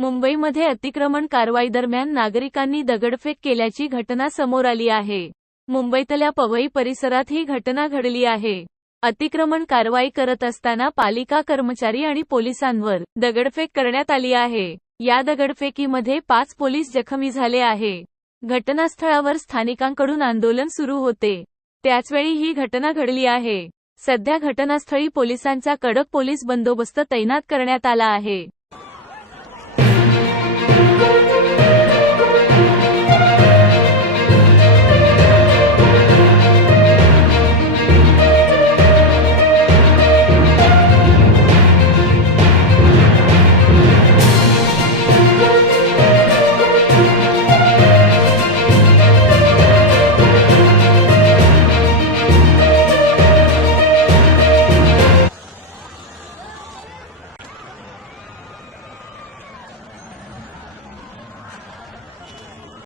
मुंबईमध्ये अतिक्रमण कारवाई दरम्यान नागरिकांनी दगडफेक केल्याची घटना समोर आली आहे. मुंबईतल्या पवई परिसरात ही घटना घडली आहे. अतिक्रमण कारवाई करत असताना पालिका कर्मचारी आणि पोलिसांवर दगडफेक करण्यात आली आहे. या दगडफेकीमध्ये पाच पोलीस जखमी झाले आहे. घटनास्थळावर स्थानिकांकडून आंदोलन सुरू होते. त्याचवेळी ही घटना घडली आहे. सध्या घटनास्थळी पोलिसांचा कडक पोलीस बंदोबस्त तैनात करण्यात आला आहे.